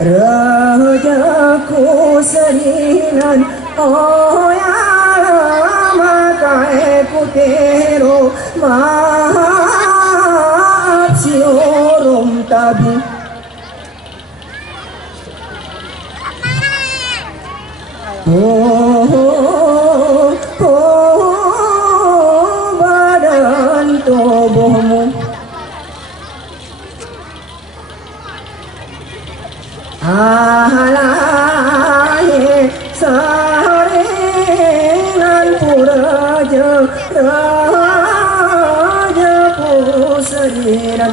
Rezeku seninan oyang makai kutero maaf siurum tabi badan tubuhmu alahe saringan puraja raja puserinan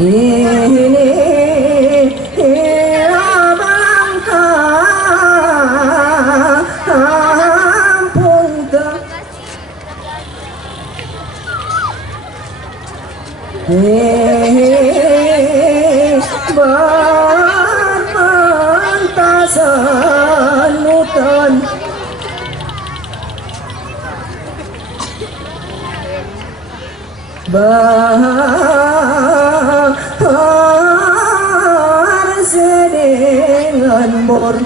ini bangka ampun tak berpantasan hutan dengan bor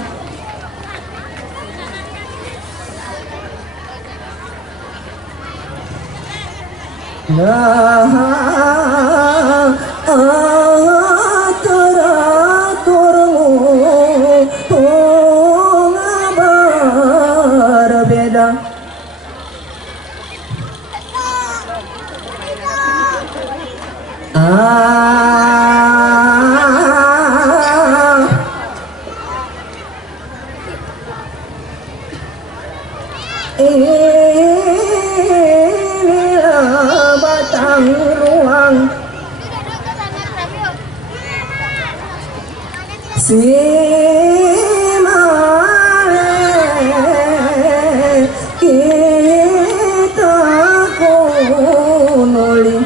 teraturmu berbeda inilah batang ruang si mare kita kunuli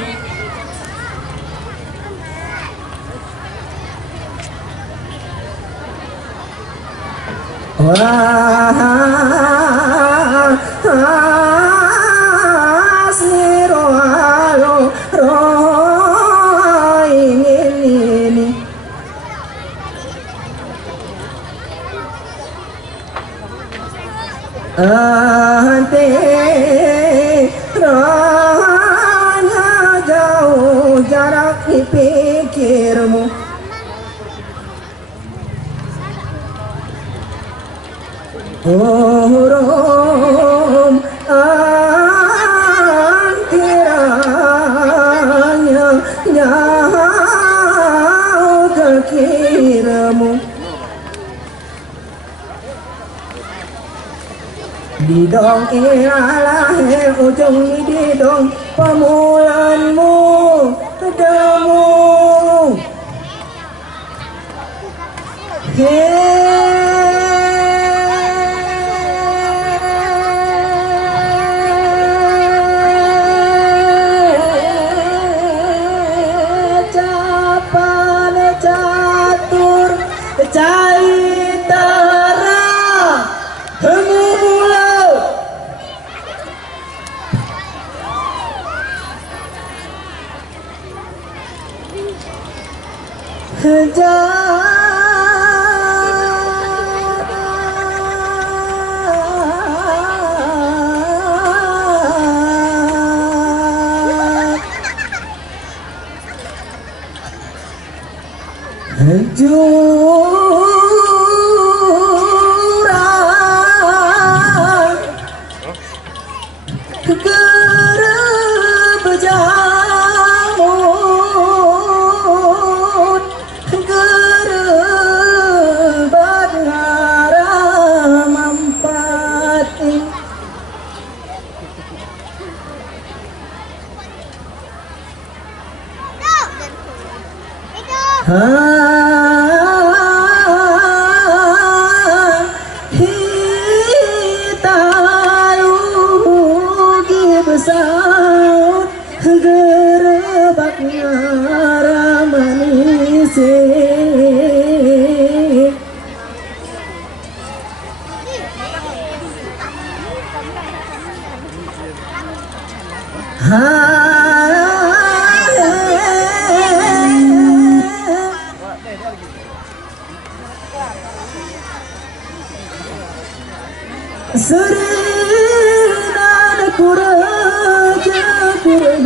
siro alo ini ante hanya jauh jarak di pikirmu Hurum antiranya jauh kekiramu Didong ialah ujung didong pemulanmu kedamu Caitara hemula jurang gereb jamut gerebat ngaram empati Saut gerebak ngara manis ha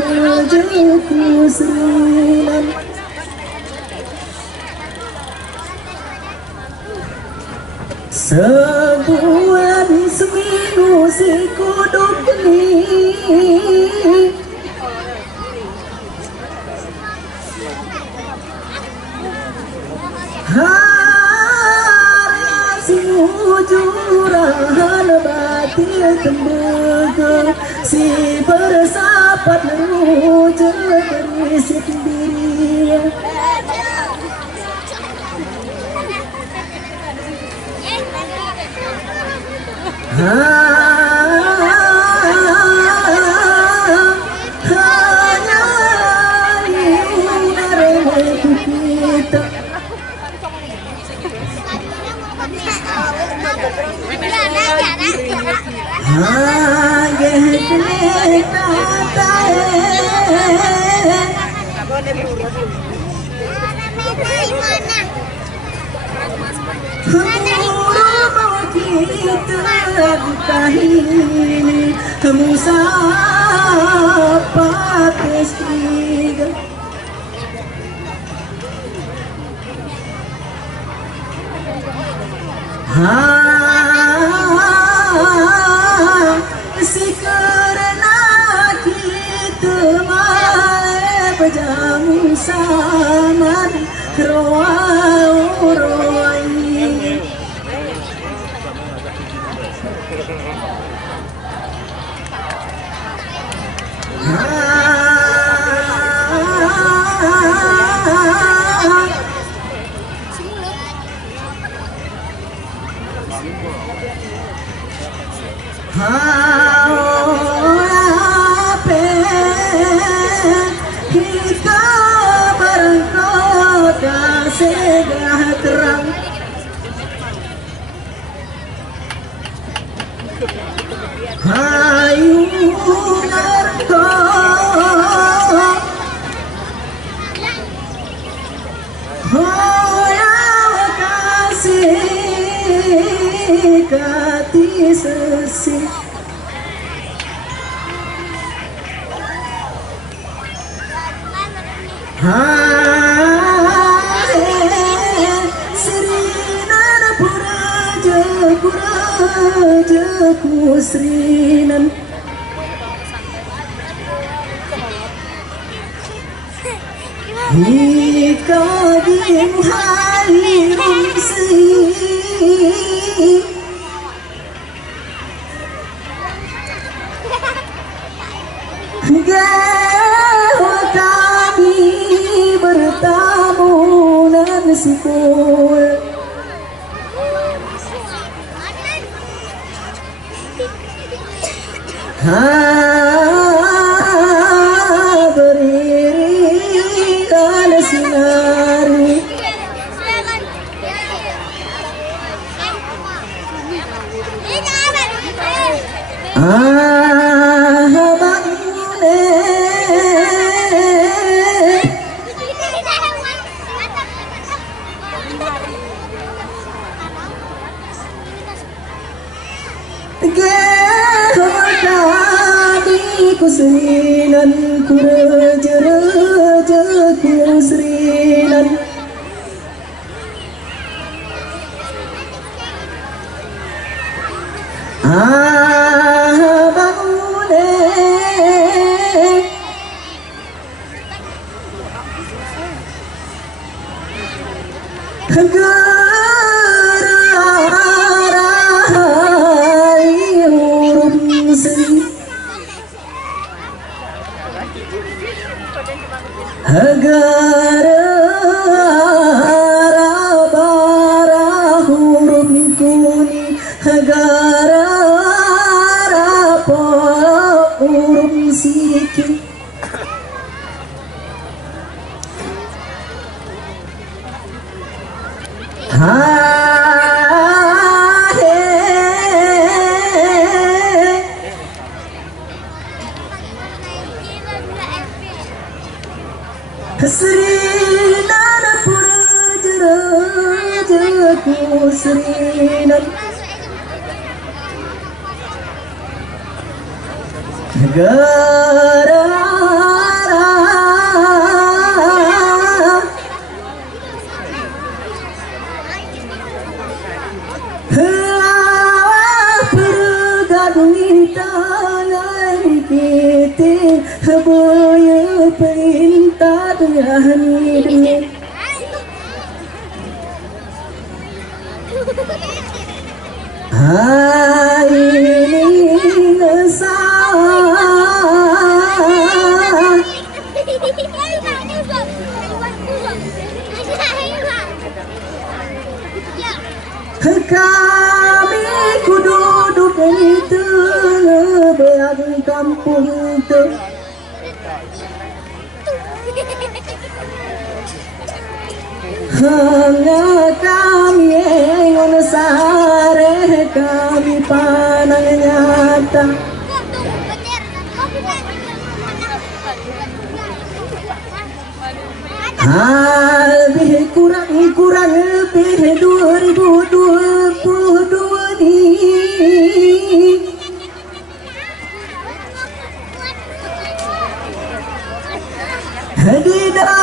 rajaku Srinan. Sebulan seminggu si kuduk ini harasi mujurahan batil tembega si bersapat menuju dari sendiri. Kamu sapa testiga si karena kita malah berjamu sama roai kita berkota segah terang hayu narko kati sesi Srinan purajaku Srinan Hika dim halim si kami bertamu dan sikul berdiri dan sinari Srinan ku rajaku Srinan bangune gerai urun sri Hagara bara huruf kuni Hagara huruf siki Srinan purajaku Srinan negara perintah Tuhan demi ini kami ku duduk di tengah kampung itu. Hanya kami ngon sare kami panang nyata. Lebih kurang lebih 2022 ini di dalam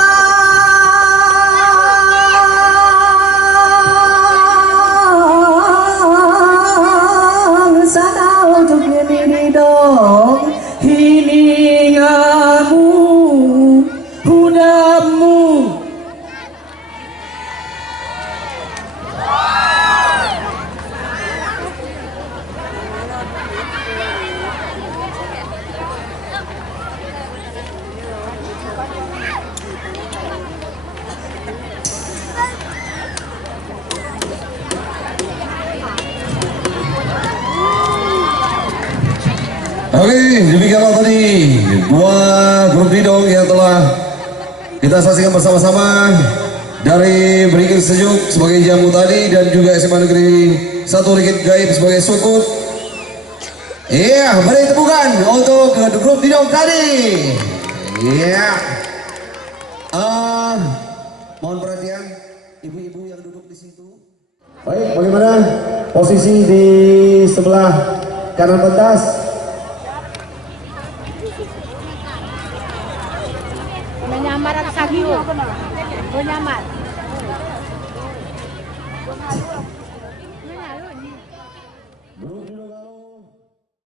sana untuk ini dong ini kamu hudamu. Oke, demikianlah tadi dua grup didong yang telah kita saksikan bersama-sama dari Berikan Sejuk sebagai jamu tadi dan juga SMA Negeri 1 Rikit Gaib sebagai sukut. Iya, beri tepukan untuk grup didong tadi. Iya. Mohon perhatian ibu-ibu yang duduk di situ. Baik, bagaimana posisi di sebelah kanan pentas? Menyamar sagio. Menyamar.